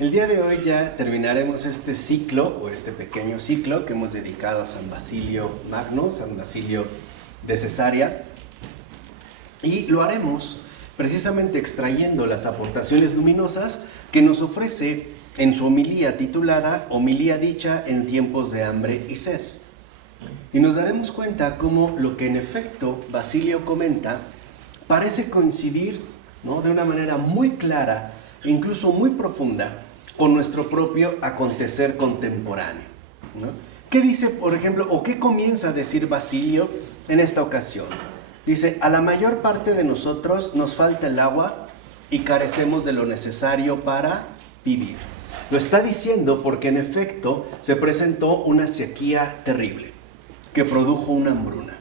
El día de hoy ya terminaremos este ciclo, o este pequeño ciclo que hemos dedicado a San Basilio Magno, San Basilio de Cesarea, y lo haremos precisamente extrayendo las aportaciones luminosas que nos ofrece en su homilía titulada Homilía dicha en tiempos de hambre y sed. Y nos daremos cuenta cómo lo que en efecto Basilio comenta parece coincidir, ¿no?, de una manera muy clara, incluso muy profunda, con nuestro propio acontecer contemporáneo, ¿no? ¿Qué dice, por ejemplo, o qué comienza a decir Basilio en esta ocasión? Dice: a la mayor parte de nosotros nos falta el agua y carecemos de lo necesario para vivir. Lo está diciendo porque en efecto se presentó una sequía terrible que produjo una hambruna.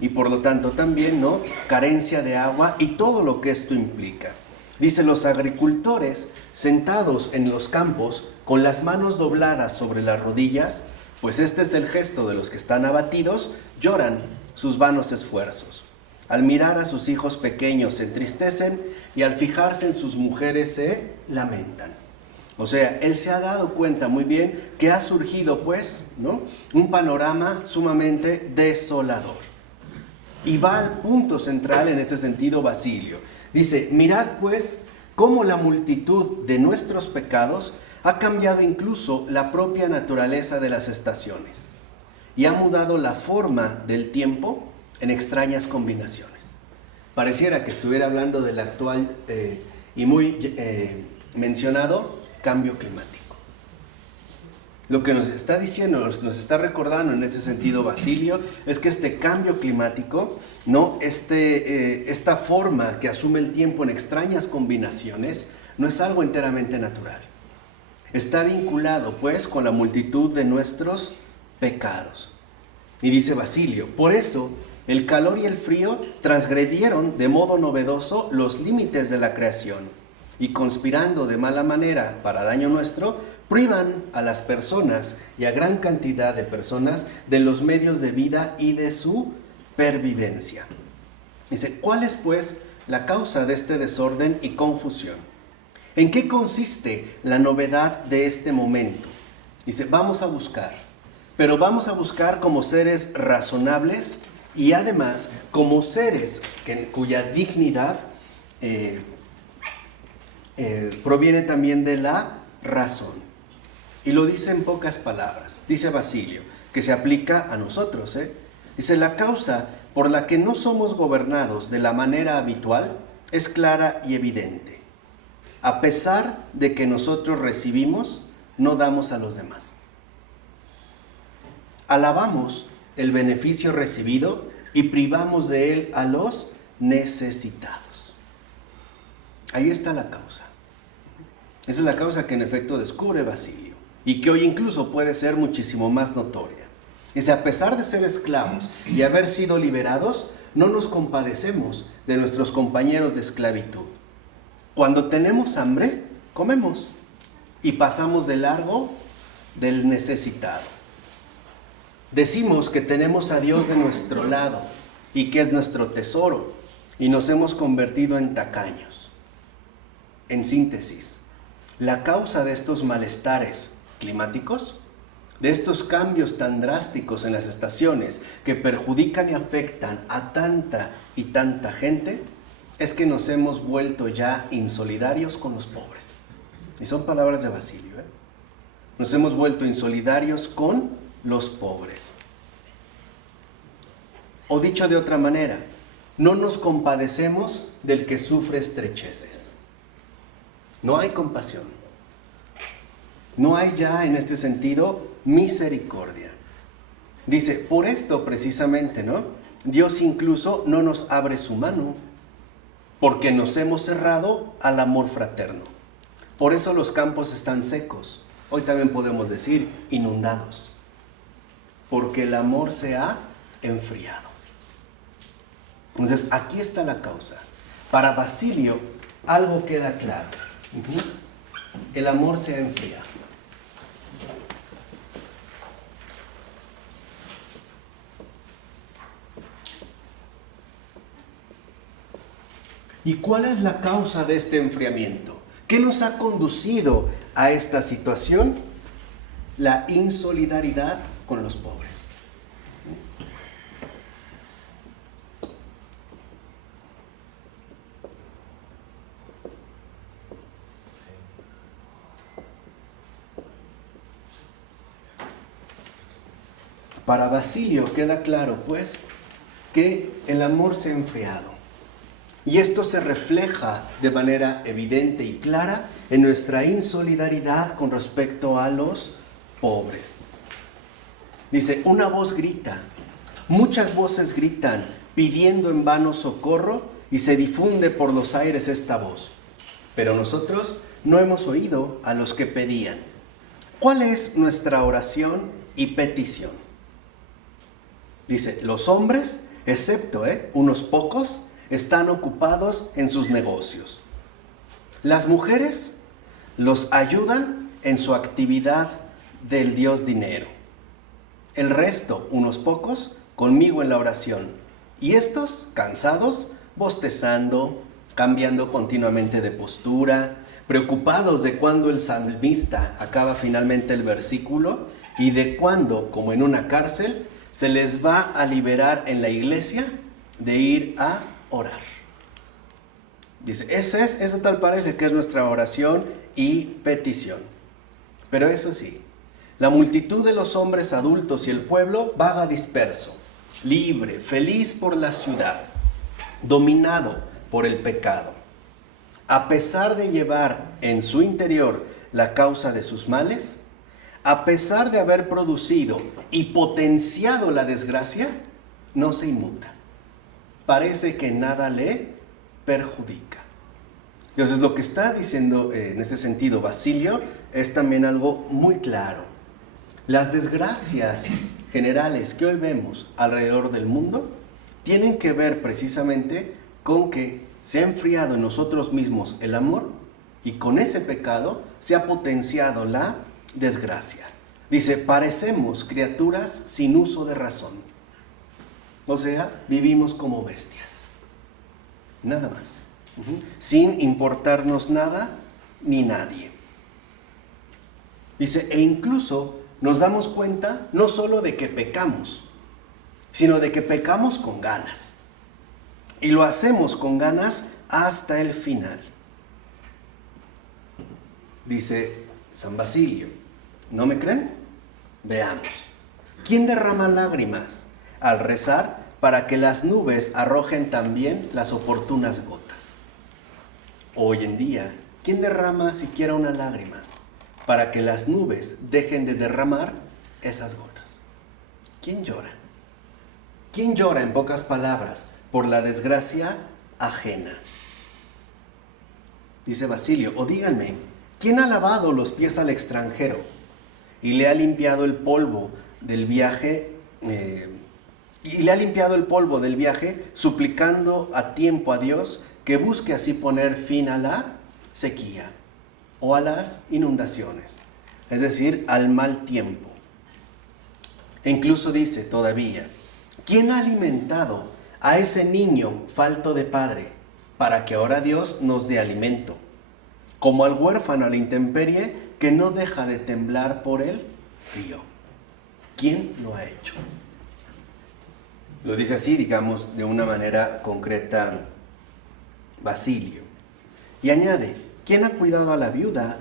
Y por lo tanto también, ¿no?, carencia de agua y todo lo que esto implica. Dice: los agricultores sentados en los campos con las manos dobladas sobre las rodillas, pues este es el gesto de los que están abatidos, lloran sus vanos esfuerzos. Al mirar a sus hijos pequeños se entristecen y al fijarse en sus mujeres se lamentan. O sea, él se ha dado cuenta muy bien que ha surgido, pues, ¿no?, un panorama sumamente desolador. Y va al punto central en este sentido Basilio. Dice: mirad pues cómo la multitud de nuestros pecados ha cambiado incluso la propia naturaleza de las estaciones y ha mudado la forma del tiempo en extrañas combinaciones. Pareciera que estuviera hablando del actual y muy mencionado cambio climático. Lo que nos está diciendo, nos está recordando en ese sentido Basilio, es que este cambio climático, ¿no?, esta forma que asume el tiempo en extrañas combinaciones, no es algo enteramente natural. Está vinculado, pues, con la multitud de nuestros pecados. Y dice Basilio: por eso el calor y el frío transgredieron de modo novedoso los límites de la creación, y conspirando de mala manera para daño nuestro, privan a las personas y a gran cantidad de personas de los medios de vida y de su pervivencia. Dice: ¿cuál es pues la causa de este desorden y confusión? ¿En qué consiste la novedad de este momento? Dice: vamos a buscar, pero vamos a buscar como seres razonables y además como seres cuya dignidad proviene también de la razón. Y lo dice en pocas palabras. Dice Basilio, que se aplica a nosotros, Dice: la causa por la que no somos gobernados de la manera habitual es clara y evidente. A pesar de que nosotros recibimos, no damos a los demás. Alabamos el beneficio recibido y privamos de él a los necesitados. Ahí está la causa. Esa es la causa que en efecto descubre Basilio y que hoy incluso puede ser muchísimo más notoria. Dice: a pesar de ser esclavos y haber sido liberados, no nos compadecemos de nuestros compañeros de esclavitud. Cuando tenemos hambre, comemos y pasamos de largo del necesitado. Decimos que tenemos a Dios de nuestro lado y que es nuestro tesoro, y nos hemos convertido en tacaños. En síntesis, la causa de estos malestares climáticos, de estos cambios tan drásticos en las estaciones que perjudican y afectan a tanta y tanta gente, es que nos hemos vuelto ya insolidarios con los pobres. Y son palabras de Basilio, Nos hemos vuelto insolidarios con los pobres. O dicho de otra manera, no nos compadecemos del que sufre estrecheces. No hay compasión. No hay ya en este sentido misericordia. Dice: por esto precisamente, ¿no?, Dios incluso no nos abre su mano, porque nos hemos cerrado al amor fraterno. Por eso los campos están secos. Hoy también podemos decir inundados, porque el amor se ha enfriado. Entonces, aquí está la causa. Para Basilio, algo queda claro. El amor se ha enfriado. ¿Y cuál es la causa de este enfriamiento? ¿Qué nos ha conducido a esta situación? La insolidaridad con los pobres. Para Basilio queda claro, pues, que el amor se ha enfriado. Y esto se refleja de manera evidente y clara en nuestra insolidaridad con respecto a los pobres. Dice, una voz grita, muchas voces gritan, pidiendo en vano socorro, y se difunde por los aires esta voz. Pero nosotros no hemos oído a los que pedían. ¿Cuál es nuestra oración y petición? Dice, los hombres, excepto unos pocos, están ocupados en sus negocios. Las mujeres los ayudan en su actividad del Dios dinero. El resto, unos pocos, conmigo en la oración. Y estos, cansados, bostezando, cambiando continuamente de postura, preocupados de cuándo el salmista acaba finalmente el versículo y de cuándo, como en una cárcel, se les va a liberar en la iglesia de ir a orar. Dice, eso tal parece que es nuestra oración y petición. Pero eso sí, la multitud de los hombres adultos y el pueblo vaga disperso, libre, feliz por la ciudad, dominado por el pecado. A pesar de llevar en su interior la causa de sus males, a pesar de haber producido y potenciado la desgracia, no se inmuta. Parece que nada le perjudica. Entonces, lo que está diciendo en este sentido Basilio es también algo muy claro. Las desgracias generales que hoy vemos alrededor del mundo tienen que ver precisamente con que se ha enfriado en nosotros mismos el amor y con ese pecado se ha potenciado la desgracia. Dice, parecemos criaturas sin uso de razón. O sea, vivimos como bestias. Nada más. Sin importarnos nada ni nadie. Dice, e incluso nos damos cuenta no solo de que pecamos, sino de que pecamos con ganas. Y lo hacemos con ganas hasta el final. Dice San Basilio, ¿no me creen? Veamos. ¿Quién derrama lágrimas al rezar para que las nubes arrojen también las oportunas gotas? Hoy en día, ¿quién derrama siquiera una lágrima para que las nubes dejen de derramar esas gotas? ¿Quién llora? ¿Quién llora, en pocas palabras, por la desgracia ajena? Dice Basilio, o díganme, ¿quién ha lavado los pies al extranjero y le ha limpiado el polvo del viaje, suplicando a tiempo a Dios que busque así poner fin a la sequía o a las inundaciones, es decir, al mal tiempo? E incluso dice todavía, ¿quién ha alimentado a ese niño falto de padre para que ahora Dios nos dé alimento? Como al huérfano a la intemperie que no deja de temblar por el frío. ¿Quién lo ha hecho? Lo dice así, digamos, de una manera concreta Basilio. Y añade, ¿quién ha cuidado a la viuda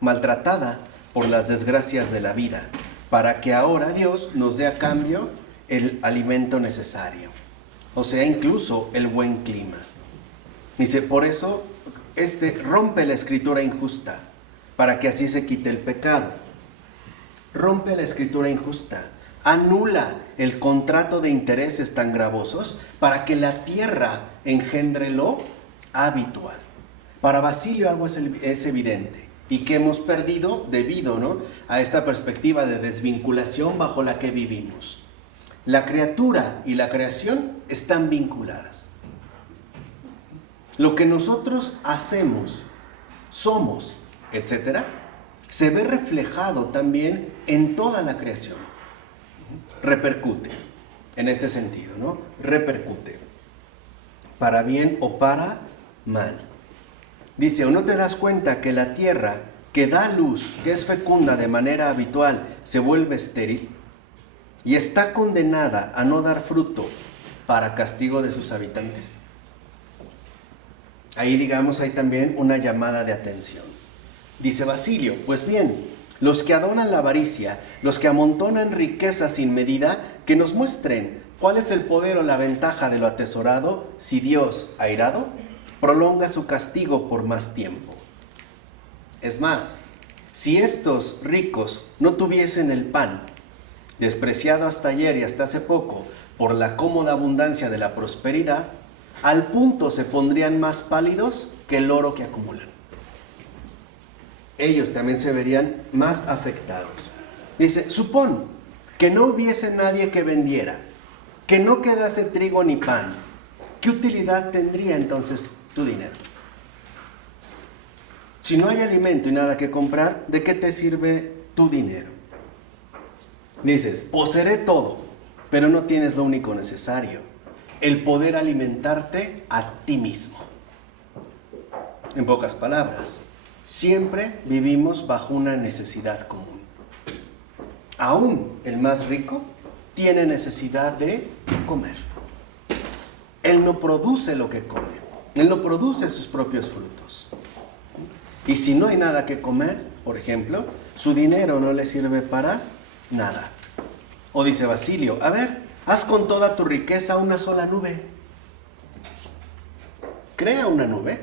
maltratada por las desgracias de la vida, para que ahora Dios nos dé a cambio el alimento necesario? O sea, incluso el buen clima. Dice, por eso rompe la escritura injusta, para que así se quite el pecado. Rompe la escritura injusta, anula el contrato de intereses tan gravosos, para que la tierra engendre lo habitual. Para Basilio algo es evidente, y que hemos perdido debido, a esta perspectiva de desvinculación bajo la que vivimos. La criatura y la creación están vinculadas. Lo que nosotros hacemos, somos, etc., se ve reflejado también en toda la creación. Repercute, en este sentido, Repercute, para bien o para mal. Dice, ¿o no te das cuenta que la tierra que da luz, que es fecunda de manera habitual, se vuelve estéril y está condenada a no dar fruto para castigo de sus habitantes? Ahí, digamos, hay también una llamada de atención. Dice Basilio, pues bien, los que adoran la avaricia, los que amontonan riquezas sin medida, que nos muestren cuál es el poder o la ventaja de lo atesorado si Dios, airado, prolonga su castigo por más tiempo. Es más, si estos ricos no tuviesen el pan, despreciado hasta ayer y hasta hace poco por la cómoda abundancia de la prosperidad, al punto se pondrían más pálidos que el oro que acumulan. Ellos también se verían más afectados. Dice, supón que no hubiese nadie que vendiera, que no quedase trigo ni pan. ¿Qué utilidad tendría entonces tu dinero? Si no hay alimento y nada que comprar, ¿de qué te sirve tu dinero? Dices, poseeré todo, pero no tienes lo único necesario, el poder alimentarte a ti mismo. En pocas palabras, siempre vivimos bajo una necesidad común. Aún el más rico tiene necesidad de comer. Él no produce lo que come, él no produce sus propios frutos. Y si no hay nada que comer, por ejemplo, su dinero no le sirve para nada. O dice Basilio, a ver, haz con toda tu riqueza una sola nube. Crea una nube,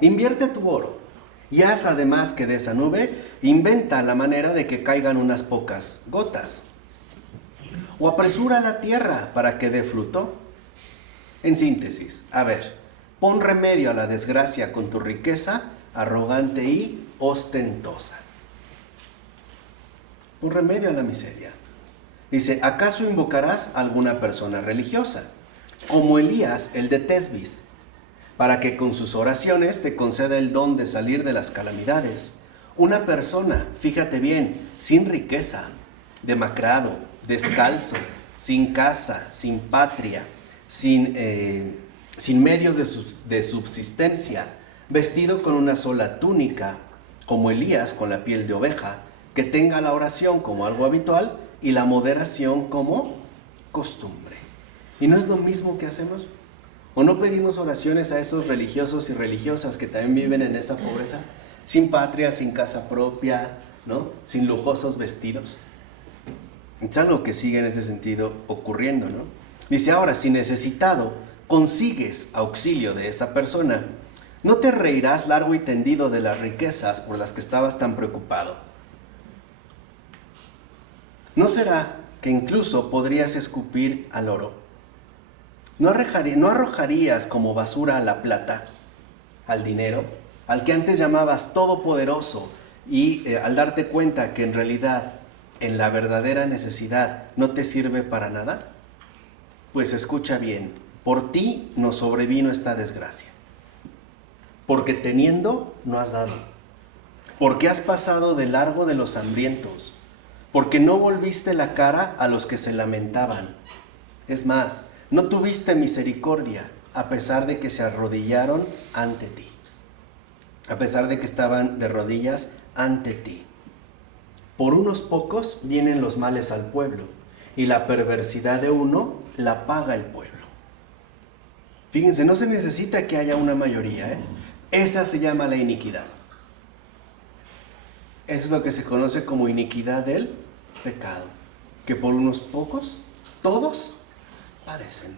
invierte tu oro y haz además que de esa nube, inventa la manera de que caigan unas pocas gotas. O apresura la tierra para que dé fruto. En síntesis, a ver, pon remedio a la desgracia con tu riqueza arrogante y ostentosa. Un remedio a la miseria. Dice, ¿acaso invocarás a alguna persona religiosa, como Elías, el de Tesbis, para que con sus oraciones te conceda el don de salir de las calamidades? Una persona, fíjate bien, sin riqueza, demacrado, descalzo, sin casa, sin patria, sin medios de subsistencia, vestido con una sola túnica, como Elías con la piel de oveja, que tenga la oración como algo habitual y la moderación como costumbre. ¿Y no es lo mismo que hacemos? ¿O no pedimos oraciones a esos religiosos y religiosas que también viven en esa pobreza? Sin patria, sin casa propia, ¿no? Sin lujosos vestidos. Es algo que sigue en ese sentido ocurriendo, ¿no? Dice, ahora, si necesitado consigues auxilio de esa persona, no te reirás largo y tendido de las riquezas por las que estabas tan preocupado. ¿No será que incluso podrías escupir al oro? ¿No arrojarías como basura a la plata, al dinero, al que antes llamabas todopoderoso y al darte cuenta que en realidad, en la verdadera necesidad, no te sirve para nada? Pues escucha bien, por ti nos sobrevino esta desgracia. Porque teniendo no has dado, porque has pasado de largo de los hambrientos, porque no volviste la cara a los que se lamentaban. Es más, no tuviste misericordia a pesar de que se arrodillaron ante ti, a pesar de que estaban de rodillas ante ti. Por unos pocos vienen los males al pueblo, y la perversidad de uno la paga el pueblo. Fíjense, no se necesita que haya una mayoría, Esa se llama la iniquidad. Eso es lo que se conoce como iniquidad del pecado, que por unos pocos, todos padecen.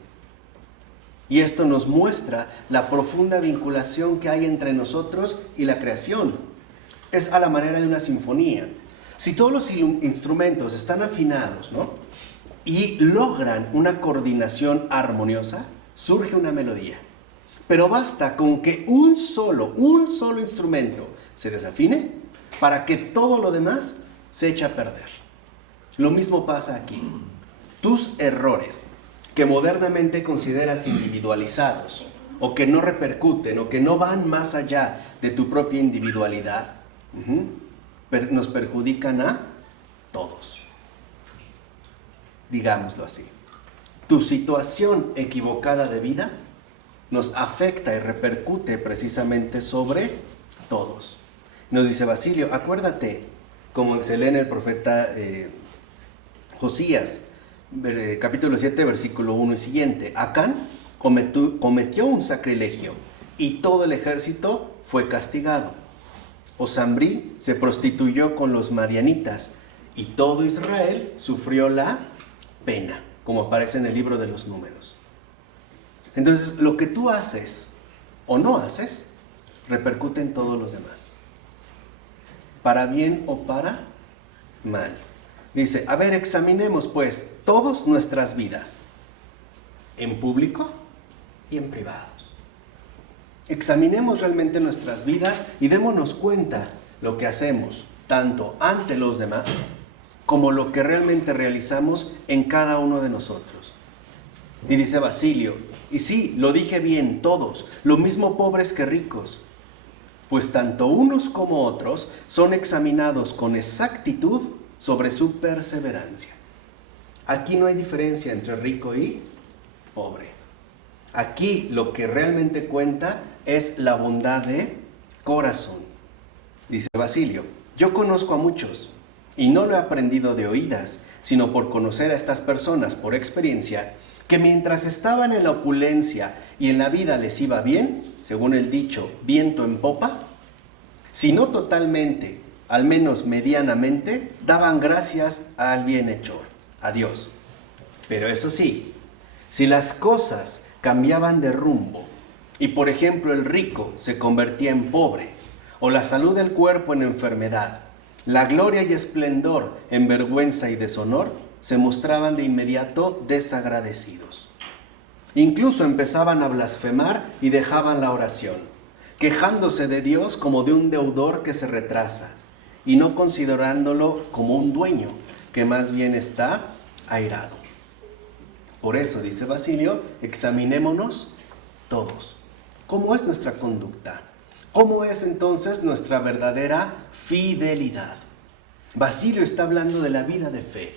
Y esto nos muestra la profunda vinculación que hay entre nosotros y la creación. Es a la manera de una sinfonía. Si todos los instrumentos están afinados, ¿no?, y logran una coordinación armoniosa, surge una melodía. Pero basta con que un solo instrumento se desafine para que todo lo demás se eche a perder. Lo mismo pasa aquí. Tus errores, que modernamente consideras individualizados, o que no repercuten, o que no van más allá de tu propia individualidad, nos perjudican a todos. Digámoslo así. Tu situación equivocada de vida nos afecta y repercute precisamente sobre todos. Nos dice Basilio, acuérdate, como se lee en el profeta Josías, capítulo 7, versículo 1 y siguiente. Acán cometió un sacrilegio y todo el ejército fue castigado. Osambrí se prostituyó con los madianitas y todo Israel sufrió la pena, como aparece en el libro de los Números. Entonces, lo que tú haces o no haces repercute en todos los demás, para bien o para mal. Dice, a ver, examinemos pues todas nuestras vidas, en público y en privado. Examinemos realmente nuestras vidas y démonos cuenta lo que hacemos, tanto ante los demás, como lo que realmente realizamos en cada uno de nosotros. Y dice Basilio, y sí, lo dije bien, todos, lo mismo pobres que ricos, pues tanto unos como otros son examinados con exactitud sobre su perseverancia. Aquí no hay diferencia entre rico y pobre. Aquí lo que realmente cuenta es la bondad de corazón. Dice Basilio, yo conozco a muchos, y no lo he aprendido de oídas, sino por conocer a estas personas por experiencia, que mientras estaban en la opulencia y en la vida les iba bien, según el dicho, viento en popa, si no totalmente, al menos medianamente, daban gracias al bienhechor, a Dios. Pero eso sí, si las cosas cambiaban de rumbo y por ejemplo el rico se convertía en pobre, o la salud del cuerpo en enfermedad, la gloria y esplendor en vergüenza y deshonor, se mostraban de inmediato desagradecidos. Incluso empezaban a blasfemar y dejaban la oración, quejándose de Dios como de un deudor que se retrasa y no considerándolo como un dueño que más bien está airado. Por eso, dice Basilio, examinémonos todos. ¿Cómo es nuestra conducta? ¿Cómo es entonces nuestra verdadera fidelidad? Basilio está hablando de la vida de fe.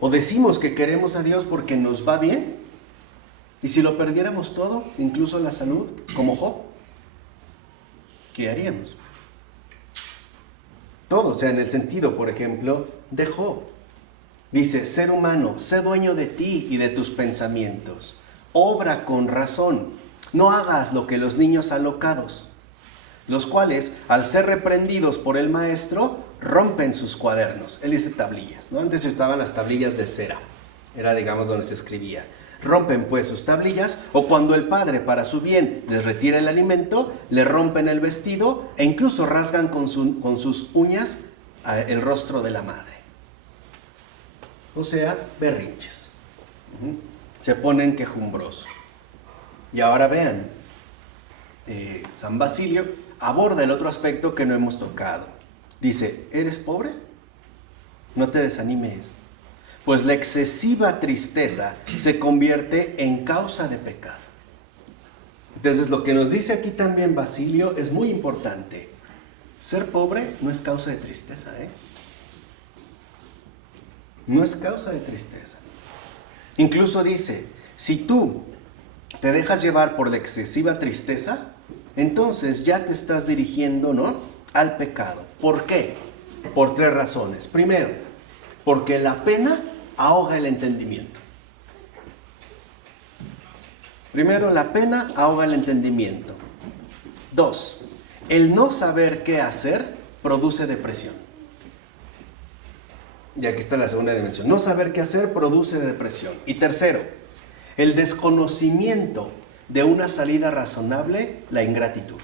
¿O decimos que queremos a Dios porque nos va bien? ¿Y si lo perdiéramos todo, incluso la salud, como Job? ¿Qué haríamos? Todo, o sea, en el sentido, por ejemplo, de Job. Dice, ser humano, sé dueño de ti y de tus pensamientos. Obra con razón. No hagas lo que los niños alocados, los cuales, al ser reprendidos por el maestro, rompen sus cuadernos. Él dice tablillas, ¿no? Antes estaban las tablillas de cera. Era, digamos, donde se escribía. Rompen pues sus tablillas, o cuando el padre para su bien les retira el alimento, le rompen el vestido e incluso rasgan con sus uñas el rostro de la madre. O sea, berrinches. Se ponen quejumbrosos. Y ahora vean, San Basilio aborda el otro aspecto que no hemos tocado. Dice, ¿eres pobre? No te desanimes, pues la excesiva tristeza se convierte en causa de pecado. Entonces lo que nos dice aquí también Basilio es muy importante. Ser pobre no es causa de tristeza, No es causa de tristeza. Incluso dice, si tú te dejas llevar por la excesiva tristeza, entonces ya te estás dirigiendo, ¿no?, al pecado. ¿Por qué? Por 3 razones. Primero, porque la pena ahoga el entendimiento. Primero, la pena ahoga el entendimiento. 2, el no saber qué hacer produce depresión. Y aquí está la segunda dimensión. No saber qué hacer produce depresión. Y tercero, el desconocimiento de una salida razonable, la ingratitud.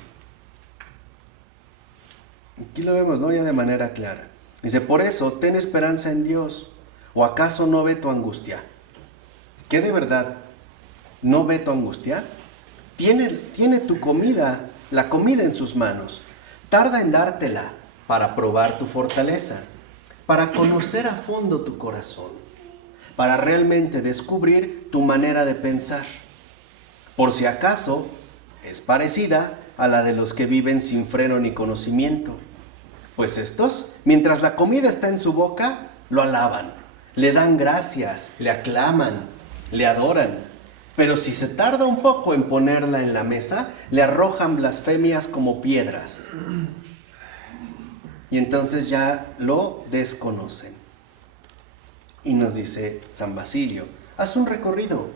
Aquí lo vemos, ¿no?, ya de manera clara. Dice, por eso, ten esperanza en Dios. ¿O acaso no ve tu angustia? ¿Qué de verdad no ve tu angustia? Tiene tu comida, la comida en sus manos. Tarda en dártela para probar tu fortaleza, para conocer a fondo tu corazón, para realmente descubrir tu manera de pensar. Por si acaso es parecida a la de los que viven sin freno ni conocimiento. Pues estos, mientras la comida está en su boca, lo alaban, le dan gracias, le aclaman, le adoran. Pero si se tarda un poco en ponerla en la mesa, le arrojan blasfemias como piedras. Y entonces ya lo desconocen. Y nos dice San Basilio, haz un recorrido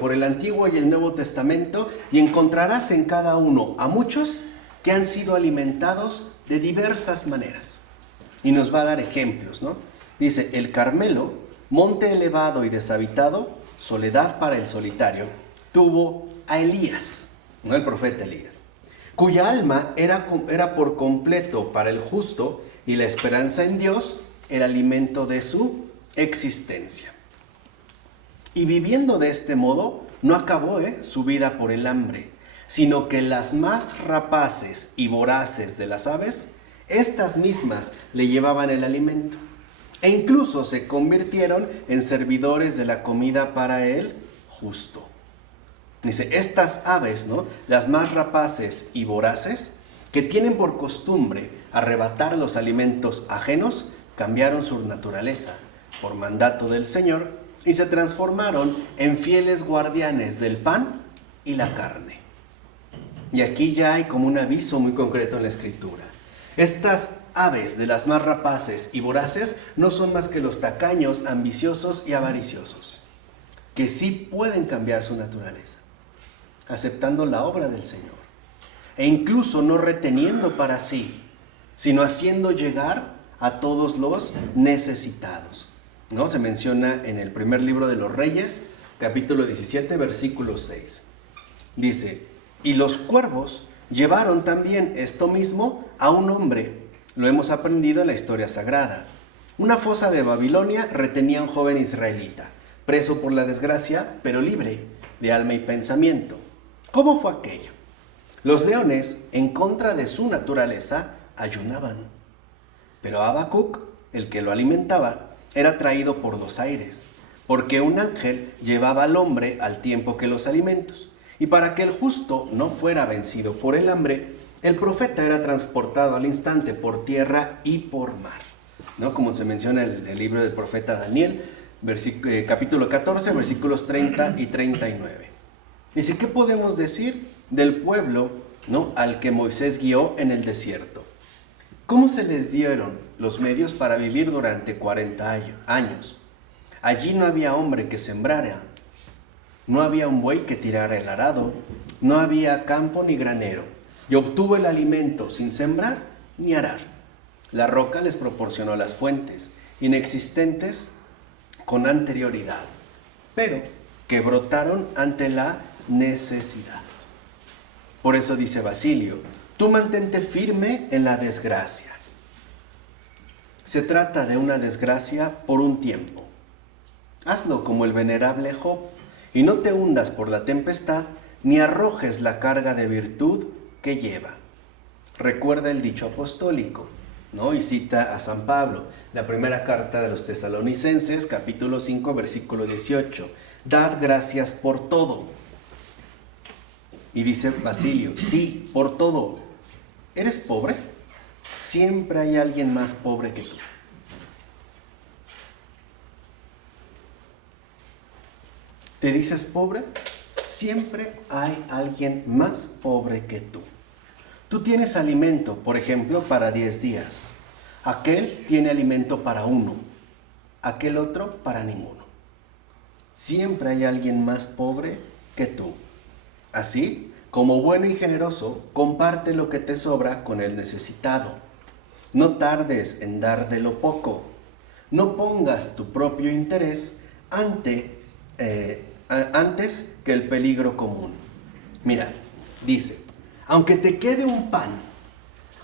por el Antiguo y el Nuevo Testamento y encontrarás en cada uno a muchos que han sido alimentados de diversas maneras. Y nos va a dar ejemplos, ¿no? Dice, el Carmelo, monte elevado y deshabitado, soledad para el solitario, tuvo a Elías, no el profeta Elías, cuya alma era por completo para el justo y la esperanza en Dios el alimento de su existencia. Y viviendo de este modo, no acabó su vida por el hambre, sino que las más rapaces y voraces de las aves, estas mismas le llevaban el alimento. E incluso se convirtieron en servidores de la comida para el justo. Dice, estas aves, ¿no?, las más rapaces y voraces, que tienen por costumbre arrebatar los alimentos ajenos, cambiaron su naturaleza por mandato del Señor y se transformaron en fieles guardianes del pan y la carne. Y aquí ya hay como un aviso muy concreto en la Escritura. Estas aves de las más rapaces y voraces no son más que los tacaños, ambiciosos y avariciosos, que sí pueden cambiar su naturaleza, aceptando la obra del Señor, e incluso no reteniendo para sí, sino haciendo llegar a todos los necesitados, ¿no? Se menciona en el primer libro de los Reyes, capítulo 17, versículo 6. Dice, y los cuervos llevaron también esto mismo a un hombre. Lo hemos aprendido en la historia sagrada. Una fosa de Babilonia retenía a un joven israelita, preso por la desgracia, pero libre de alma y pensamiento. ¿Cómo fue aquello? Los leones, en contra de su naturaleza, ayunaban. Pero Habacuc, el que lo alimentaba, era traído por los aires, porque un ángel llevaba al hombre al tiempo que los alimentos. Y para que el justo no fuera vencido por el hambre, el profeta era transportado al instante por tierra y por mar, ¿no? Como se menciona en el libro del profeta Daniel, capítulo 14, versículos 30 y 39. Dice, ¿qué podemos decir del pueblo, ¿no?, al que Moisés guió en el desierto? ¿Cómo se les dieron los medios para vivir durante 40 años? Allí no había hombre que sembrara, no había un buey que tirara el arado, no había campo ni granero, y obtuvo el alimento sin sembrar ni arar. La roca les proporcionó las fuentes, inexistentes con anterioridad, pero que brotaron ante la necesidad. Por eso dice Basilio, tú mantente firme en la desgracia. Se trata de una desgracia por un tiempo. Hazlo como el venerable Job, y no te hundas por la tempestad, ni arrojes la carga de virtud que lleva. Recuerda el dicho apostólico, ¿no? Y cita a San Pablo, la primera carta de los Tesalonicenses, capítulo 5, versículo 18. Dad gracias por todo. Y dice Basilio, sí, por todo. ¿Eres pobre? Siempre hay alguien más pobre que tú. ¿Te dices pobre? Siempre hay alguien más pobre que tú. Tú tienes alimento, por ejemplo, para 10 días. Aquel tiene alimento para 1. Aquel otro para ninguno. Siempre hay alguien más pobre que tú. Así, como bueno y generoso, comparte lo que te sobra con el necesitado. No tardes en dar de lo poco. No pongas tu propio interés antes que el peligro común. Mira, dice, aunque te quede un pan,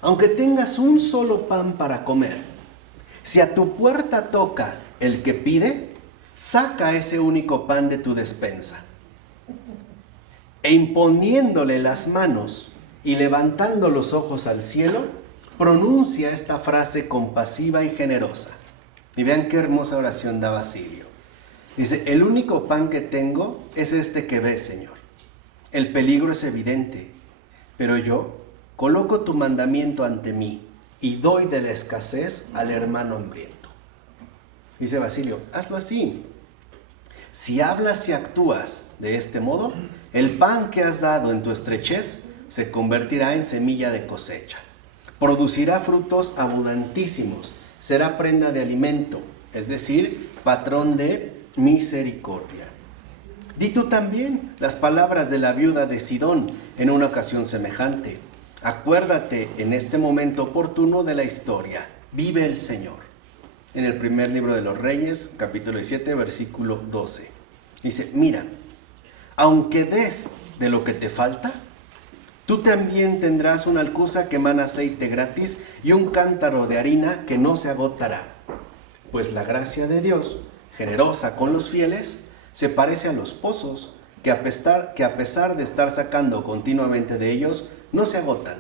aunque tengas un solo pan para comer, si a tu puerta toca el que pide, saca ese único pan de tu despensa. E imponiéndole las manos y levantando los ojos al cielo, pronuncia esta frase compasiva y generosa. Y vean qué hermosa oración da Basilio. Dice, el único pan que tengo es este que ves, Señor. El peligro es evidente, pero yo coloco tu mandamiento ante mí y doy de la escasez al hermano hambriento. Dice Basilio, hazlo así. Si hablas y actúas de este modo, el pan que has dado en tu estrechez se convertirá en semilla de cosecha. Producirá frutos abundantísimos, será prenda de alimento, es decir, patrón de misericordia. Di tú también las palabras de la viuda de Sidón en una ocasión semejante. Acuérdate en este momento oportuno de la historia. Vive el Señor. En el primer libro de los Reyes, capítulo 17, versículo 12. Dice, mira, aunque des de lo que te falta, tú también tendrás una alcuza que emana aceite gratis y un cántaro de harina que no se agotará. Pues la gracia de Dios, generosa con los fieles, se parece a los pozos que a pesar de estar sacando continuamente de ellos, no se agotan,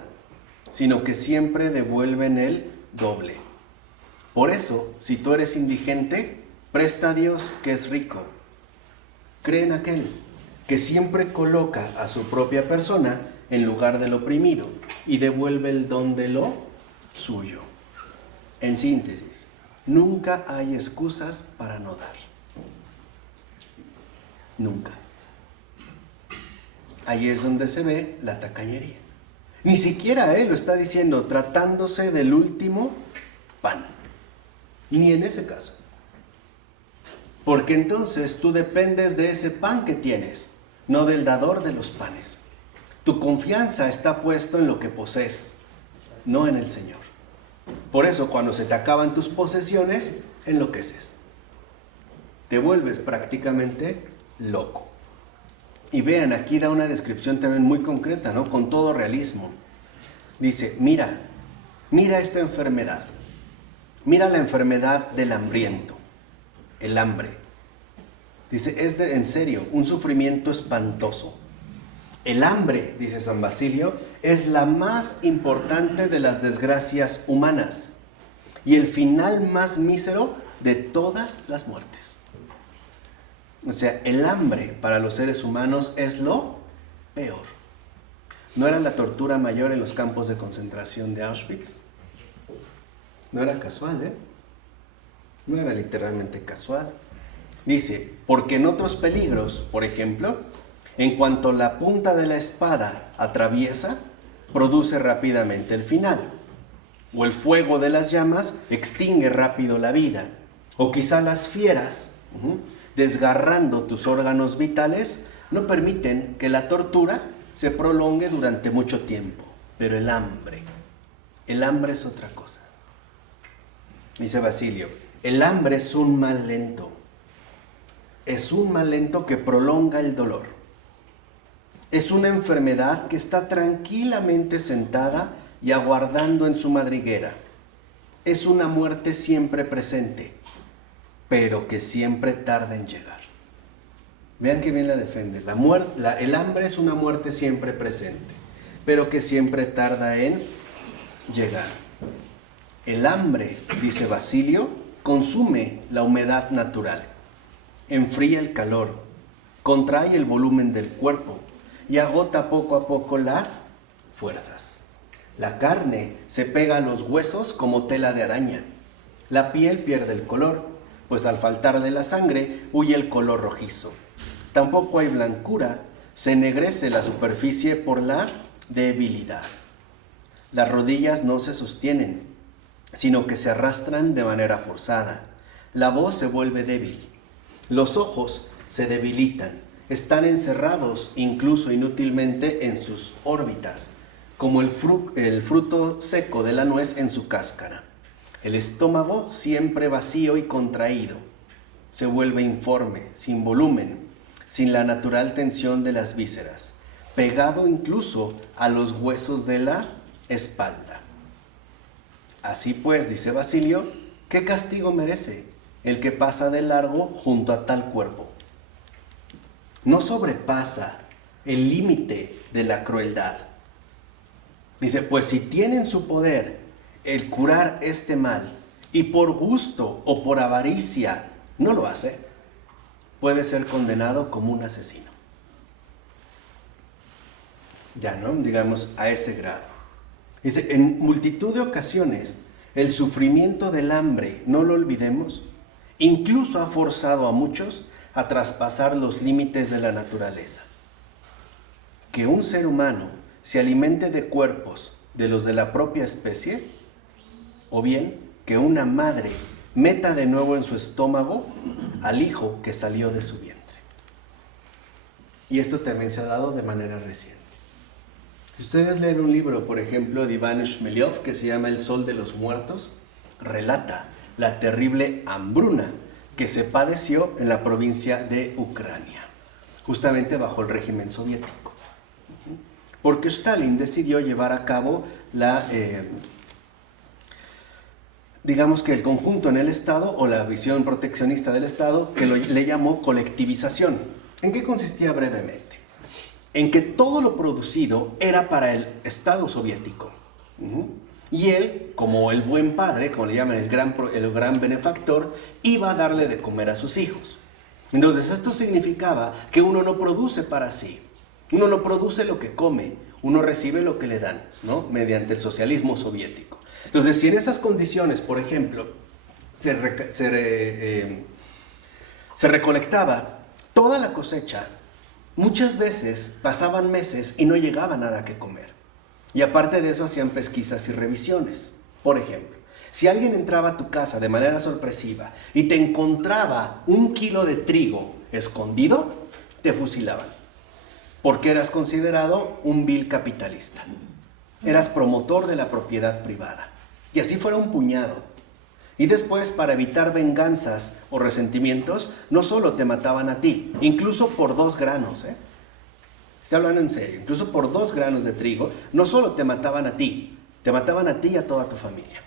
sino que siempre devuelven el doble. Por eso, si tú eres indigente, presta a Dios que es rico. Cree en aquel que siempre coloca a su propia persona en lugar del oprimido y devuelve el don de lo suyo. En síntesis, nunca hay excusas para no dar. Nunca. Ahí es donde se ve la tacañería. Ni siquiera él lo está diciendo tratándose del último pan. Ni en ese caso. Porque entonces tú dependes de ese pan que tienes, no del dador de los panes. Tu confianza está puesta en lo que posees, no en el Señor. Por eso cuando se te acaban tus posesiones, enloqueces. Te vuelves prácticamente loco. Y vean, aquí da una descripción también muy concreta, ¿no? Con todo realismo. Dice, mira esta enfermedad. Mira la enfermedad del hambriento, el hambre. Dice, en serio, un sufrimiento espantoso. El hambre, dice San Basilio, es la más importante de las desgracias humanas y el final más mísero de todas las muertes. O sea, el hambre para los seres humanos es lo peor. ¿No era la tortura mayor en los campos de concentración de Auschwitz? No era casual, ¿eh? No era literalmente casual. Dice, porque en otros peligros, por ejemplo, en cuanto la punta de la espada atraviesa, produce rápidamente el final. O el fuego de las llamas extingue rápido la vida. O quizá las fieras, desgarrando tus órganos vitales, no permiten que la tortura se prolongue durante mucho tiempo. Pero el hambre es otra cosa. Dice Basilio, el hambre es un mal lento. Es un mal lento que prolonga el dolor. Es una enfermedad que está tranquilamente sentada y aguardando en su madriguera. Es una muerte siempre presente, pero que siempre tarda en llegar. Vean que bien la defiende. El hambre es una muerte siempre presente, pero que siempre tarda en llegar. El hambre, dice Basilio, consume la humedad natural, enfría el calor, contrae el volumen del cuerpo y agota poco a poco las fuerzas. La carne se pega a los huesos como tela de araña. La piel pierde el color, pues al faltar de la sangre huye el color rojizo. Tampoco hay blancura, se ennegrece la superficie por la debilidad. Las rodillas no se sostienen, sino que se arrastran de manera forzada. La voz se vuelve débil. Los ojos se debilitan, están encerrados incluso inútilmente en sus órbitas, como el fruto seco de la nuez en su cáscara. El estómago siempre vacío y contraído. Se vuelve informe, sin volumen, sin la natural tensión de las vísceras, pegado incluso a los huesos de la espalda. Así pues, dice Basilio, ¿qué castigo merece el que pasa de largo junto a tal cuerpo? No sobrepasa el límite de la crueldad. Dice, pues si tiene en su poder el curar este mal y por gusto o por avaricia no lo hace, puede ser condenado como un asesino. Ya, ¿no? Digamos, a ese grado. Dice, en multitud de ocasiones, el sufrimiento del hambre, no lo olvidemos, incluso ha forzado a muchos a traspasar los límites de la naturaleza. Que un ser humano se alimente de cuerpos de los de la propia especie, o bien que una madre meta de nuevo en su estómago al hijo que salió de su vientre. Y esto también se ha dado de manera reciente. Si ustedes leen un libro, por ejemplo, de Iván Shmeliov, que se llama El Sol de los Muertos, relata la terrible hambruna que se padeció en la provincia de Ucrania, justamente bajo el régimen soviético. Porque Stalin decidió llevar a cabo digamos que el conjunto en el Estado, o la visión proteccionista del Estado, que le llamó colectivización. ¿En qué consistía brevemente? En que todo lo producido era para el Estado soviético. Y él, como el buen padre, como le llaman el gran benefactor, iba a darle de comer a sus hijos. Entonces esto significaba que uno no produce para sí. Uno no produce lo que come, uno recibe lo que le dan, ¿no? Mediante el socialismo soviético. Entonces, si en esas condiciones, por ejemplo, se recolectaba toda la cosecha, muchas veces pasaban meses y no llegaba nada que comer. Y aparte de eso hacían pesquisas y revisiones. Por ejemplo, si alguien entraba a tu casa de manera sorpresiva y te encontraba 1 kilo de trigo escondido, te fusilaban. Porque eras considerado un vil capitalista. Eras promotor de la propiedad privada. Y así fuera un puñado. Y después, para evitar venganzas o resentimientos, no solo te mataban a ti, incluso por 2 granos, Estoy hablando en serio, incluso por 2 granos de trigo, no solo te mataban a ti y a toda tu familia.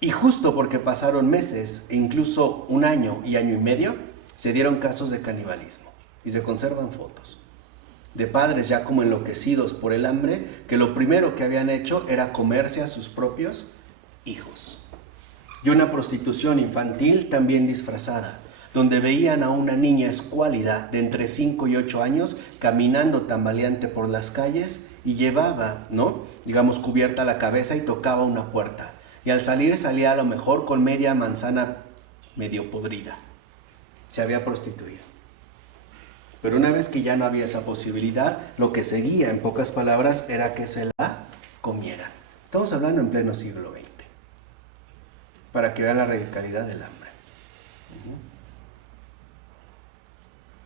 Y justo porque pasaron meses, e incluso 1 año y año y medio, se dieron casos de canibalismo. Y se conservan fotos de padres ya como enloquecidos por el hambre, que lo primero que habían hecho era comerse a sus propios hijos. Y una prostitución infantil también disfrazada, donde veían a una niña escuálida de entre 5 y 8 años caminando tambaleante por las calles y llevaba, digamos, cubierta la cabeza y tocaba una puerta. Y al salir salía a lo mejor con media manzana medio podrida. Se había prostituido. Pero una vez que ya no había esa posibilidad, lo que seguía, en pocas palabras, era que se la comieran. Estamos hablando en pleno siglo XX, para que vean la radicalidad del hambre.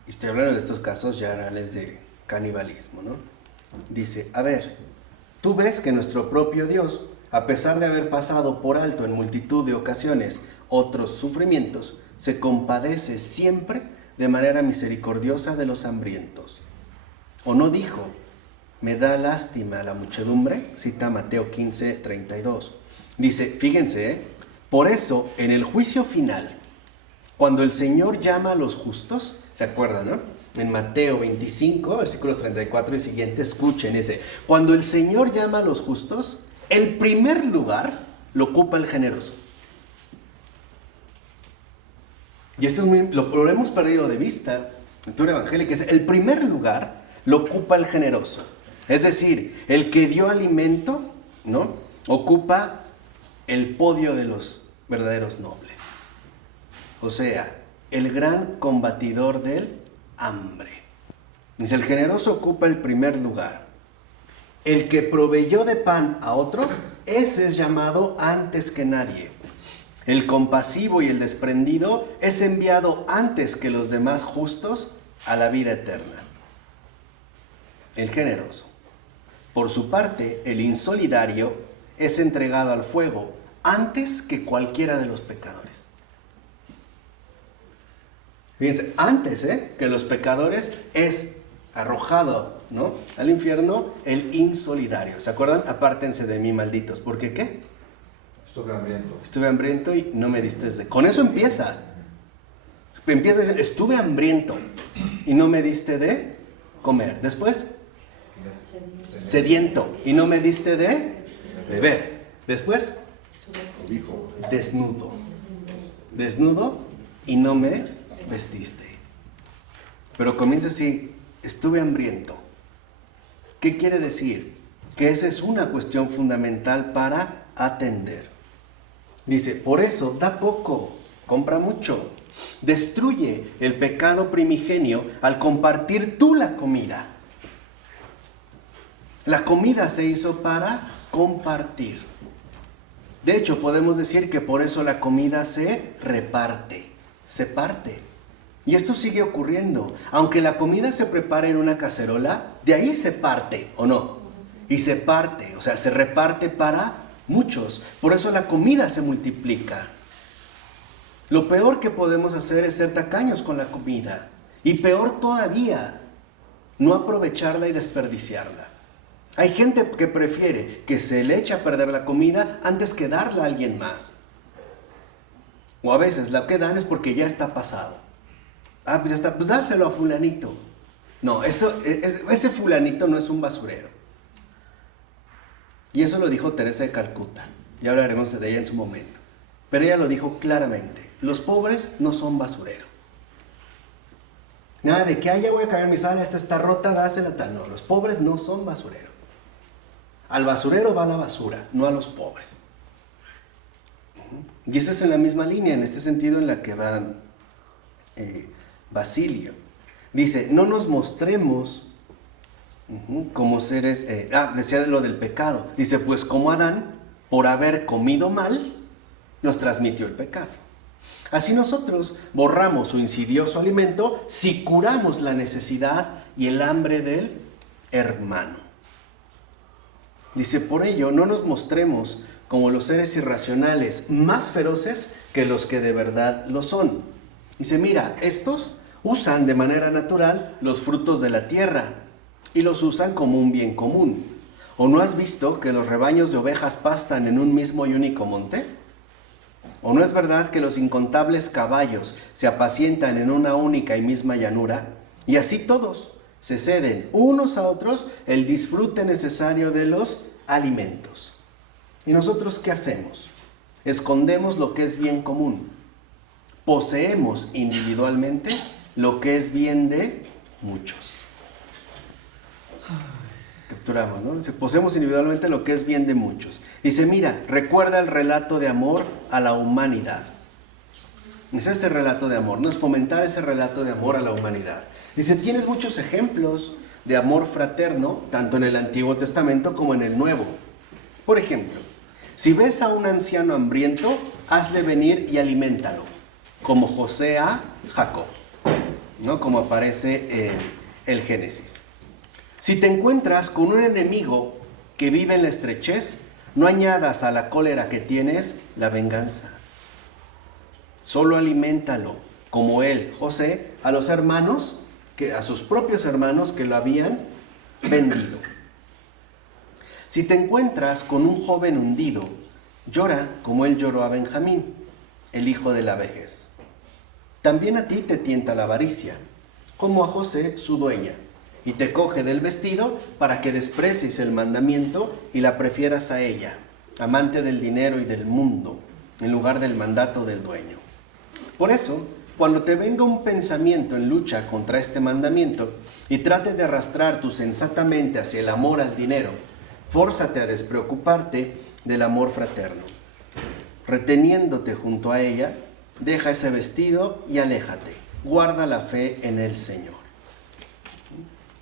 Y estoy hablando de estos casos ya reales de canibalismo, ¿no? Dice, a ver, tú ves que nuestro propio Dios, a pesar de haber pasado por alto en multitud de ocasiones otros sufrimientos, se compadece siempre de manera misericordiosa de los hambrientos. ¿O no dijo, me da lástima a la muchedumbre? Cita Mateo 15:32. Dice, fíjense, por eso en el juicio final, cuando el Señor llama a los justos, ¿se acuerdan, no? En Mateo 25, versículos 34 y siguiente, escuchen ese. Cuando el Señor llama a los justos, el primer lugar lo ocupa el generoso. Y esto es lo hemos perdido de vista en la evangélica, es el primer lugar lo ocupa el generoso. Es decir, el que dio alimento, ¿no? Ocupa el podio de los verdaderos nobles. O sea, el gran combatidor del hambre. Dice, el generoso ocupa el primer lugar. El que proveyó de pan a otro, ese es llamado antes que nadie. El compasivo y el desprendido es enviado antes que los demás justos a la vida eterna. El generoso. Por su parte, el insolidario es entregado al fuego antes que cualquiera de los pecadores. Fíjense, antes que los pecadores es arrojado, ¿no?, al infierno el insolidario. ¿Se acuerdan? Apártense de mí, malditos. ¿Por qué qué? Estuve hambriento y no me diste de... Con eso empieza. Empieza diciendo, estuve hambriento y no me diste de comer. Después, sediento y no me diste de beber. Después, desnudo. Desnudo y no me vestiste. Pero comienza así, estuve hambriento. ¿Qué quiere decir? Que esa es una cuestión fundamental para atender. Dice, por eso da poco, compra mucho. Destruye el pecado primigenio al compartir tú la comida. La comida se hizo para compartir. De hecho, podemos decir que por eso la comida se reparte, se parte. Y esto sigue ocurriendo. Aunque la comida se prepare en una cacerola, de ahí se parte, ¿o no? Y se parte, o sea, se reparte para muchos. Por eso la comida se multiplica. Lo peor que podemos hacer es ser tacaños con la comida. Y peor todavía, no aprovecharla y desperdiciarla. Hay gente que prefiere que se le eche a perder la comida antes que darla a alguien más. O a veces la que dan es porque ya está pasado. Ah, pues ya está, pues dáselo a fulanito. No, ese fulanito no es un basurero. Y eso lo dijo Teresa de Calcuta. Ya hablaremos de ella en su momento. Pero ella lo dijo claramente. Los pobres no son basurero. Nada de que, ya voy a caer mi sala, esta está rota, dásela tal. No, los pobres no son basurero. Al basurero va la basura, no a los pobres. Y esa es en la misma línea, en este sentido en la que va Basilio. Dice, no nos mostremos como seres... decía lo del pecado. Dice, pues como Adán, por haber comido mal, nos transmitió el pecado. Así nosotros borramos su insidioso alimento si curamos la necesidad y el hambre del hermano. Dice, por ello no nos mostremos como los seres irracionales más feroces que los que de verdad lo son. Dice, mira, estos usan de manera natural los frutos de la tierra y los usan como un bien común. ¿O no has visto que los rebaños de ovejas pastan en un mismo y único monte? ¿O no es verdad que los incontables caballos se apacientan en una única y misma llanura? Y así todos se ceden unos a otros el disfrute necesario de los alimentos. ¿Y nosotros qué hacemos? Escondemos lo que es bien común. Poseemos individualmente lo que es bien de muchos. Capturamos, ¿no? Dice, poseemos individualmente lo que es bien de muchos. Dice, mira, recuerda el relato de amor a la humanidad. Es ese relato de amor, no es fomentar ese relato de amor a la humanidad. Dice, tienes muchos ejemplos de amor fraterno, tanto en el Antiguo Testamento como en el Nuevo. Por ejemplo, si ves a un anciano hambriento, hazle venir y aliméntalo, como José a Jacob, ¿no? Como aparece en el Génesis. Si te encuentras con un enemigo que vive en la estrechez, no añadas a la cólera que tienes la venganza. Solo aliméntalo, como él, José, a los hermanos, a sus propios hermanos que lo habían vendido. Si te encuentras con un joven hundido, llora como él lloró a Benjamín, el hijo de la vejez. También a ti te tienta la avaricia, como a José, su dueña, y te coge del vestido para que desprecies el mandamiento y la prefieras a ella, amante del dinero y del mundo, en lugar del mandato del dueño. Por eso, cuando te venga un pensamiento en lucha contra este mandamiento y trate de arrastrar tú sensatamente hacia el amor al dinero, fórzate a despreocuparte del amor fraterno. Reteniéndote junto a ella, deja ese vestido y aléjate. Guarda la fe en el Señor.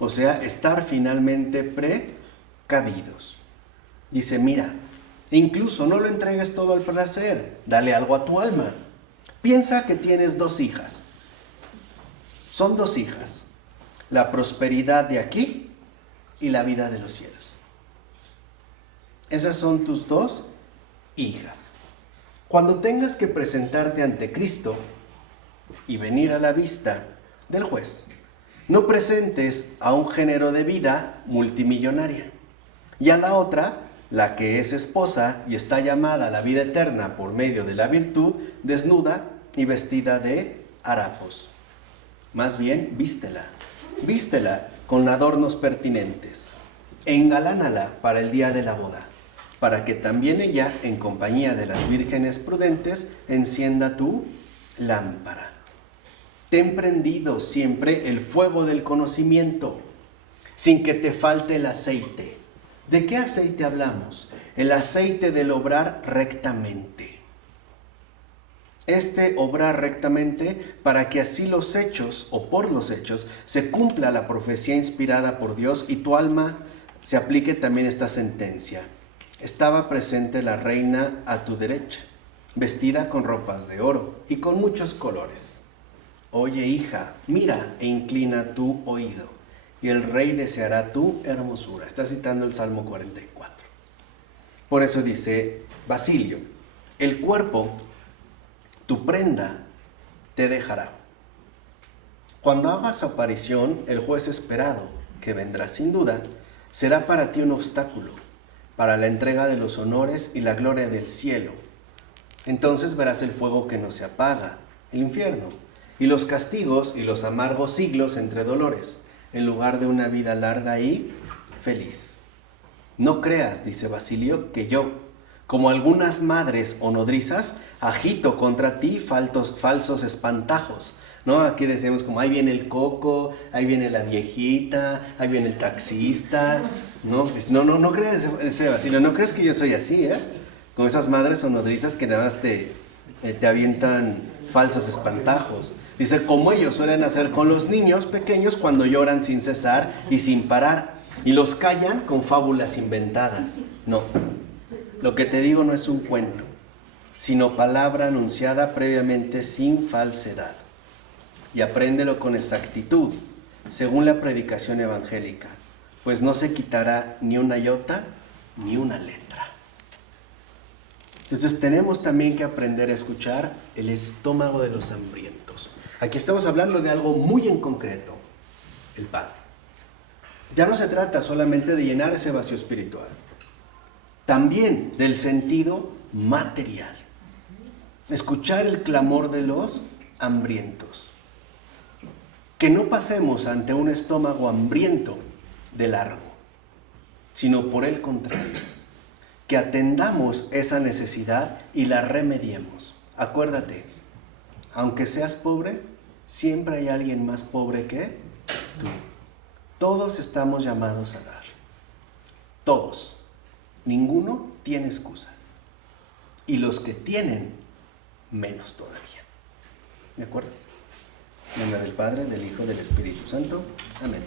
O sea, estar finalmente precavidos. Dice, mira, incluso no lo entregues todo al placer, dale algo a tu alma. Piensa que tienes 2 hijas. Son 2 hijas. La prosperidad de aquí y la vida de los cielos. Esas son tus 2 hijas. Cuando tengas que presentarte ante Cristo y venir a la vista del juez, no presentes a un género de vida multimillonaria y a la otra, la que es esposa y está llamada a la vida eterna por medio de la virtud, desnuda y vestida de harapos. Más bien, vístela con adornos pertinentes, engalánala para el día de la boda, para que también ella, en compañía de las vírgenes prudentes, encienda tu lámpara. Ten prendido siempre el fuego del conocimiento, sin que te falte el aceite. ¿De qué aceite hablamos? El aceite del obrar rectamente. obrar rectamente para que así los hechos, o por los hechos, se cumpla la profecía inspirada por Dios y tu alma se aplique también esta sentencia. Estaba presente la reina a tu derecha, vestida con ropas de oro y con muchos colores. Oye, hija, mira e inclina tu oído, y el rey deseará tu hermosura. Está citando el Salmo 44. Por eso dice Basilio, el cuerpo, tu prenda, te dejará. Cuando hagas aparición, el juez esperado, que vendrá sin duda, será para ti un obstáculo, para la entrega de los honores y la gloria del cielo. Entonces verás el fuego que no se apaga, el infierno, y los castigos y los amargos siglos entre dolores, en lugar de una vida larga y feliz. No creas, dice Basilio, que yo, como algunas madres o nodrizas, agito contra ti falsos espantajos, ¿no? Aquí decimos como, ahí viene el coco, ahí viene la viejita, ahí viene el taxista, ¿no? Pues no creas, ese Basilio, no crees que yo soy así, como esas madres o nodrizas que nada más te avientan falsos espantajos. Dice, como ellos suelen hacer con los niños pequeños cuando lloran sin cesar y sin parar, y los callan con fábulas inventadas. No, lo que te digo no es un cuento, sino palabra anunciada previamente sin falsedad. Y apréndelo con exactitud, según la predicación evangélica, pues no se quitará ni una iota ni una letra. Entonces tenemos también que aprender a escuchar el estómago de los hambrientos. Aquí estamos hablando de algo muy en concreto, el pan. Ya no se trata solamente de llenar ese vacío espiritual, también del sentido material. Escuchar el clamor de los hambrientos. Que no pasemos ante un estómago hambriento de largo, sino por el contrario, que atendamos esa necesidad y la remediemos. Acuérdate, aunque seas pobre, siempre hay alguien más pobre que tú. Todos estamos llamados a dar. Todos. Ninguno tiene excusa. Y los que tienen, menos todavía. ¿De acuerdo? En nombre del Padre, del Hijo, del Espíritu Santo. Amén.